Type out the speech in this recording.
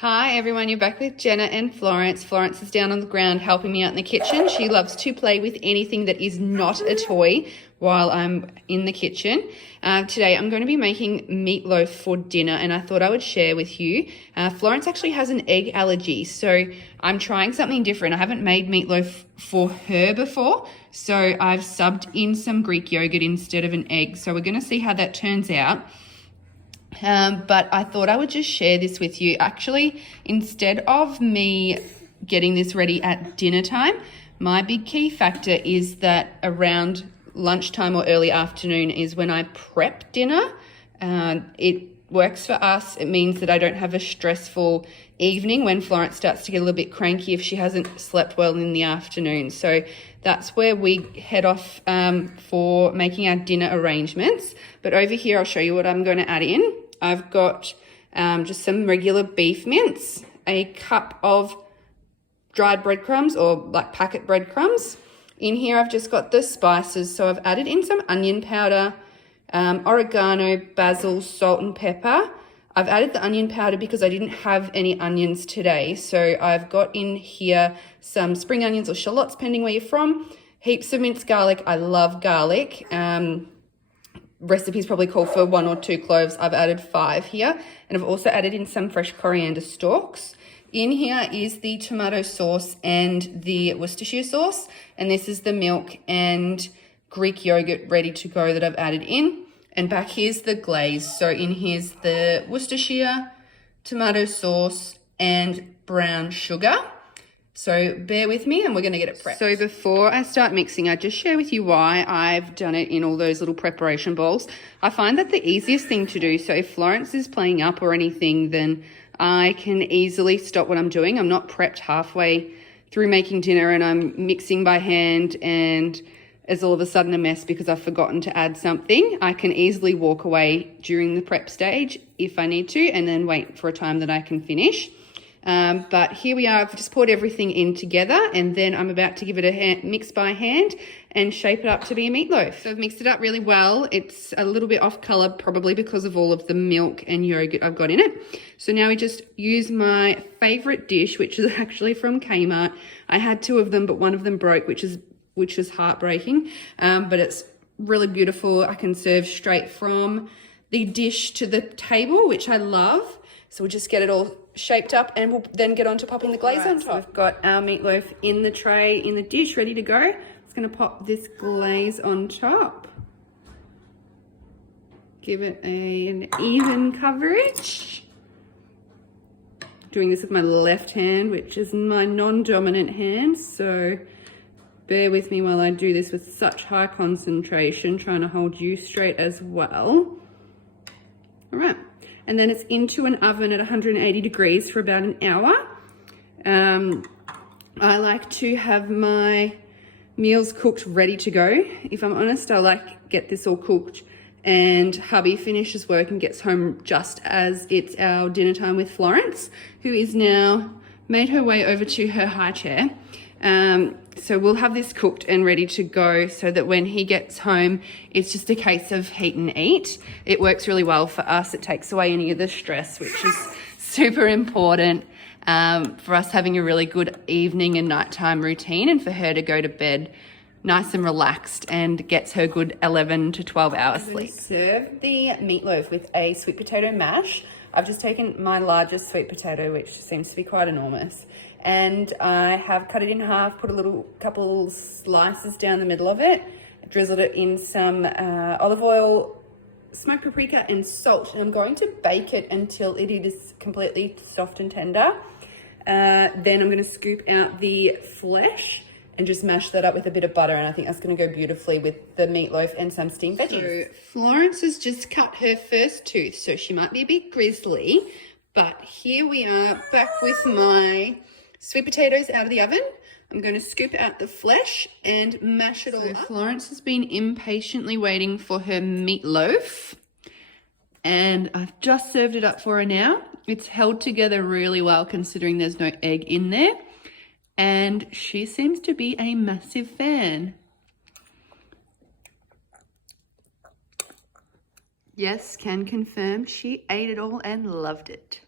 Hi everyone, you're back with Jenna and Florence. Florence is down on the ground helping me out in the kitchen. She loves to play with anything that is not a toy while I'm in the kitchen. Today I'm going to be making meatloaf for dinner and I thought I would share with you. Florence actually has an egg allergy, so I'm trying something different. I haven't made meatloaf for her before, so I've subbed in some Greek yogurt instead of an egg. So we're going to see how that turns out. But I thought I would just share this with you. Actually, instead of me getting this ready at dinner time, my big key factor is that around lunchtime or early afternoon is when I prep dinner. It works for us. It means that I don't have a stressful evening when Florence starts to get a little bit cranky if she hasn't slept well in the afternoon. So that's where we head off for making our dinner arrangements. But over here, I'll show you what I'm going to add in. I've got just some regular beef mince, a cup of dried breadcrumbs or like packet breadcrumbs. In here, I've just got the spices. So I've added in some onion powder, oregano, basil, salt and pepper. I've added the onion powder because I didn't have any onions today. So I've got in here some spring onions or shallots, depending where you're from. Heaps of minced garlic. I love garlic. Recipes probably call for 1 or 2 cloves. I've added 5 here. And I've also added in some fresh coriander stalks. In here is the tomato sauce and the Worcestershire sauce. And this is the milk and Greek yogurt ready to go that I've added in. And back here's the glaze. So in here's the Worcestershire, tomato sauce, and brown sugar. So bear with me and we're going to get it prepped. So before I start mixing, I just share with you why I've done it in all those little preparation bowls. I find that the easiest thing to do, so if Florence is playing up or anything, then I can easily stop what I'm doing. I'm not prepped halfway through making dinner and I'm mixing by hand and it's all of a sudden a mess because I've forgotten to add something. I can easily walk away during the prep stage if I need to and then wait for a time that I can finish. But here we are, I've just poured everything in together and then I'm about to give it a mix by hand and shape it up to be a meatloaf. So I've mixed it up really well. It's a little bit off color probably because of all of the milk and yogurt I've got in it. So now we just use my favorite dish, which is actually from Kmart. I had 2 of them, but one of them broke, which is heartbreaking. But it's really beautiful. I can serve straight from the dish to the table, which I love. So we'll just get it all shaped up and we'll then get on to popping the glaze on top. So we've got our meatloaf in the tray, in the dish, ready to go. Just going to pop this glaze on top. Give it an even coverage. Doing this with my left hand, which is my non-dominant hand. So bear with me while I do this with such high concentration, trying to hold you straight as well. All right. And then it's into an oven at 180 degrees for about an hour. I like to have my meals cooked ready to go. If I'm honest, I like get this all cooked and hubby finishes work and gets home just as it's our dinner time with Florence, who is now made her way over to her high chair. So we'll have this cooked and ready to go so that when he gets home, it's just a case of heat and eat. It works really well for us. It takes away any of the stress, which is super important for us having a really good evening and nighttime routine and for her to go to bed nice and relaxed and gets her good 11 to 12 hours sleep. Serve the meatloaf with a sweet potato mash. I've just taken my largest sweet potato, which seems to be quite enormous, and I have cut it in half, put a couple slices down the middle of it, drizzled it in some olive oil, smoked paprika and salt, and I'm going to bake it until it is completely soft and tender. Then I'm going to scoop out the flesh and just mash that up with a bit of butter, and I think that's going to go beautifully with the meatloaf and some steamed veggies. So Florence has just cut her first tooth, so she might be a bit grisly, but here we are back with my sweet potatoes out of the oven. I'm going to scoop out the flesh and mash it all up. Florence has been impatiently waiting for her meatloaf, and I've just served it up for her now. It's held together really well considering there's no egg in there. And she seems to be a massive fan. Yes, can confirm she ate it all and loved it.